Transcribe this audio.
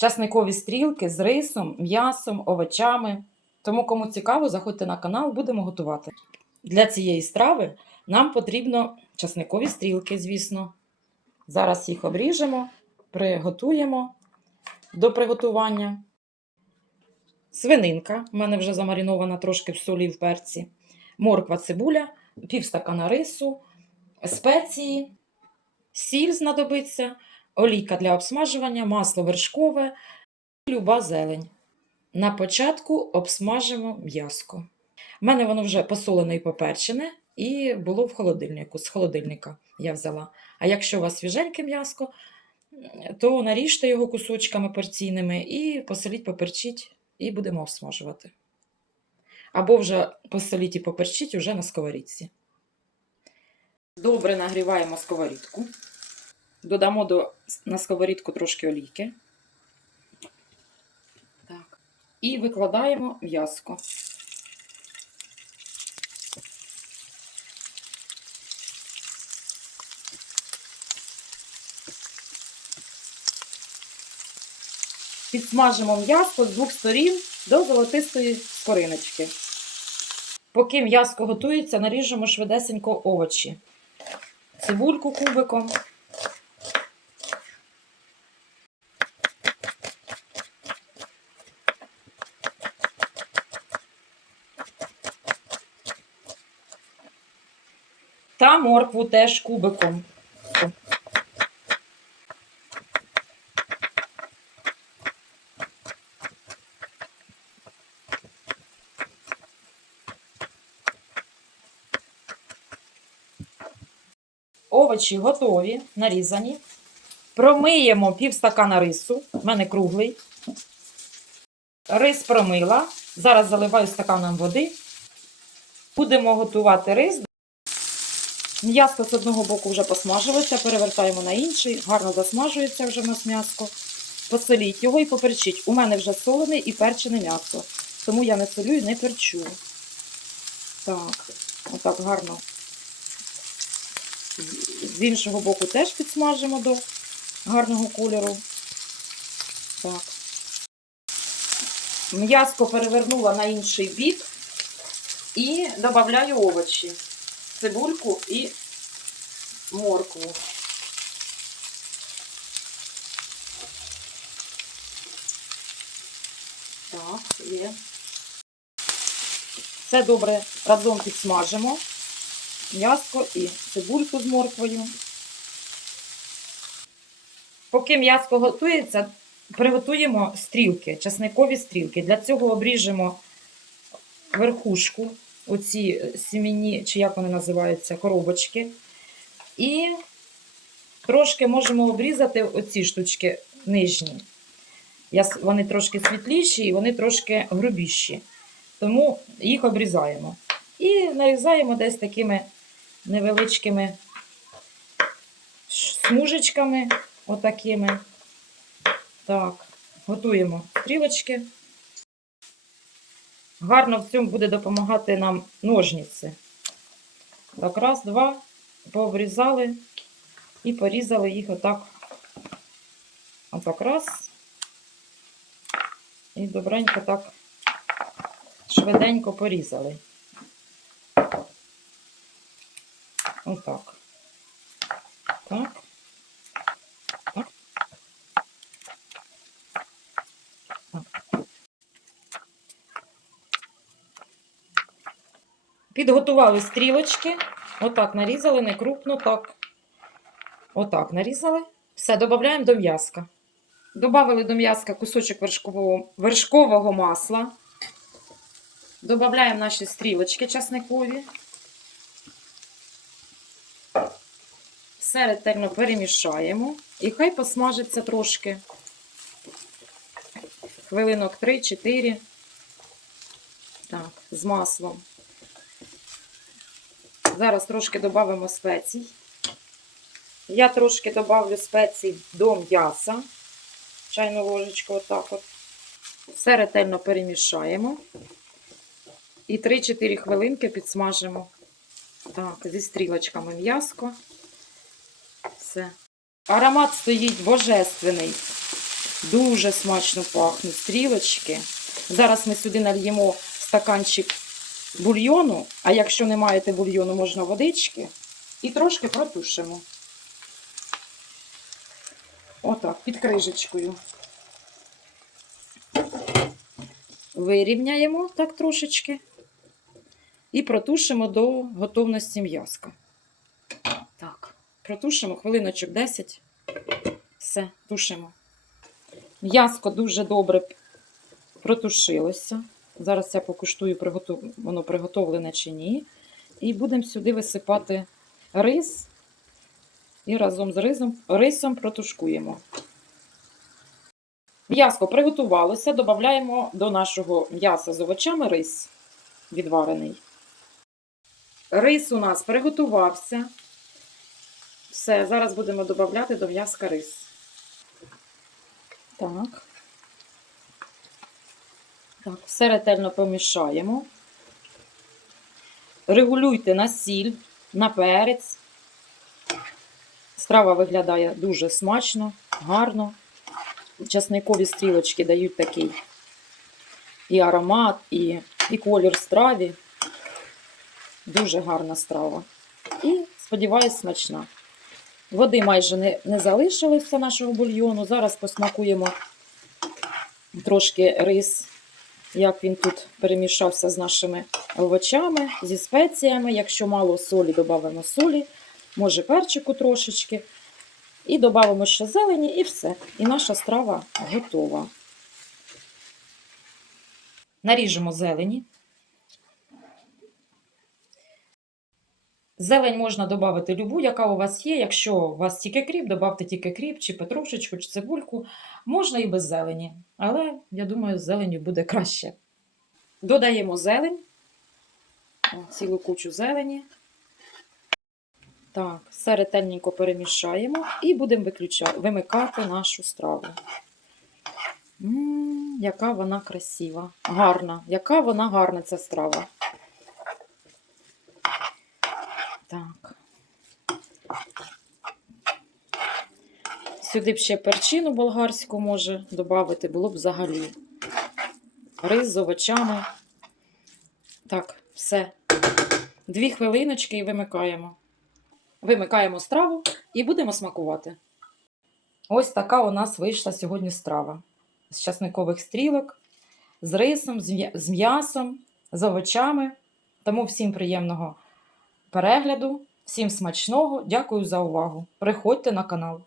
часникові стрілки з рисом, м'ясом, овочами. Тому, кому цікаво, заходьте на канал, будемо готувати. Для цієї страви нам потрібно часникові стрілки, звісно. Зараз їх обріжемо, приготуємо до приготування. Свининка, в мене вже замарінована трошки в солі в перці. Морква, цибуля, півстакана рису, спеції, сіль знадобиться, олійка для обсмажування, масло вершкове, люба зелень. На початку обсмажимо м'яско. У мене воно вже посолене і поперчене, і було в холодильнику. З холодильника я взяла. А якщо у вас свіженьке м'яско, то наріжте його кусочками порційними і посоліть, поперчіть, і будемо обсмажувати. Або вже посоліть і поперчіть уже на сковорідці. Добре нагріваємо сковорідку. Додамо до, на сковорідку трошки олійки. Так. І викладаємо м'яско. Підсмажимо м'яско з двох сторін до золотистої скориночки. Поки м'яско готується, наріжемо швидесенько овочі. Цибульку кубиком. Та моркву теж кубиком. Овочі готові, нарізані. Промиємо пів стакана рису. У мене круглий. Рис промила. Зараз заливаю стаканом води. Будемо готувати рис. М'яско з одного боку вже посмажилося, перевертаємо на інший. Гарно засмажується вже в нас м'яско. Посоліть його і поперчіть. У мене вже солене і перчене м'ясо. Тому я не солю і не перчу. Так, отак гарно з іншого боку теж підсмажимо до гарного кольору. Так. М'яско перевернула на інший бік і додаю овочі, цибульку і моркву. Так, є. Все добре разом підсмажимо м'яско і цибульку з морквою. Поки м'яско готується, приготуємо стрілки, часникові стрілки. Для цього обріжемо верхушку, оці сім'яні, чи як вони називаються, коробочки. І трошки можемо обрізати оці штучки нижні. Вони трошки світліші і вони трошки грубіші. Тому їх обрізаємо. І нарізаємо десь такими невеличкими смужечками, отакими. Так, готуємо стрілочки. Гарно в цьому буде допомагати нам ножниці. Так, раз, два, пообрізали і порізали їх отак. Отак раз. І добренько так швиденько порізали. Отак. Так. Підготували стрілочки. Отак нарізали, не крупно, так. Отак нарізали. Все, додаємо до м'язка. Добавили до м'язка кусочок вершкового, вершкового масла. Додаємо наші стрілочки часникові. Все ретельно перемішаємо і хай посмажиться трошки. Хвилинок 3-4. Так, з маслом. Зараз трошки додамо спецій. Я трошки додавлю спецій до м'яса. Чайну ложечку отак от. Все ретельно перемішаємо. І 3-4 хвилинки підсмажимо. Так, зі стрілочками м'яско. Все. Аромат стоїть божественний. Дуже смачно пахнуть стрілочки. Зараз ми сюди нальємо стаканчик бульйону, а якщо не маєте бульйону, можна водички. І трошки протушимо. Отак, під крижечкою. Вирівняємо так трошечки. І протушимо до готовності м'язка. Так, протушимо хвилиночок 10. Все, тушимо. М'яско дуже добре протушилося. Зараз я покуштую, воно приготовлене чи ні. І будемо сюди висипати рис. І разом з рисом, рисом протушкуємо. М'яско приготувалося. Додаємо до нашого м'яса з овочами рис відварений. Рис у нас приготувався. Все, зараз будемо додати до м'яска рис. Так. Так, все ретельно помішаємо. Регулюйте на сіль, на перець. Страва виглядає дуже смачно, гарно. Часникові стрілочки дають такий і аромат, і, і колір страві. Дуже гарна страва. І, сподіваюсь, смачна. Води майже не, не залишилося нашого бульйону. Зараз посмакуємо трошки рис, як він тут перемішався з нашими овочами, зі спеціями. Якщо мало солі, додамо солі, може перчику трошечки. І додамо ще зелені, і все. І наша страва готова. Наріжемо зелені. Зелень можна додати любу, яка у вас є. Якщо у вас тільки кріп, додавте тільки кріп, чи петрушечку, чи цибульку. Можна і без зелені. Але, я думаю, з зеленю буде краще. Додаємо зелень, цілу кучу зелені. Так, все ретельненько перемішаємо і будемо вимикати нашу страву. М, яка вона красива, гарна. Яка вона гарна, ця страва. Так. Сюди б ще перчину болгарську може додати, було б взагалі. Рис з овочами. Так, все. Дві хвилиночки і вимикаємо. Вимикаємо страву і будемо смакувати. Ось така у нас вийшла сьогодні страва. З часникових стрілок, з рисом, з м'ясом, з овочами. Тому всім приємного перегляду, всім смачного. Дякую за увагу. Приходьте на канал.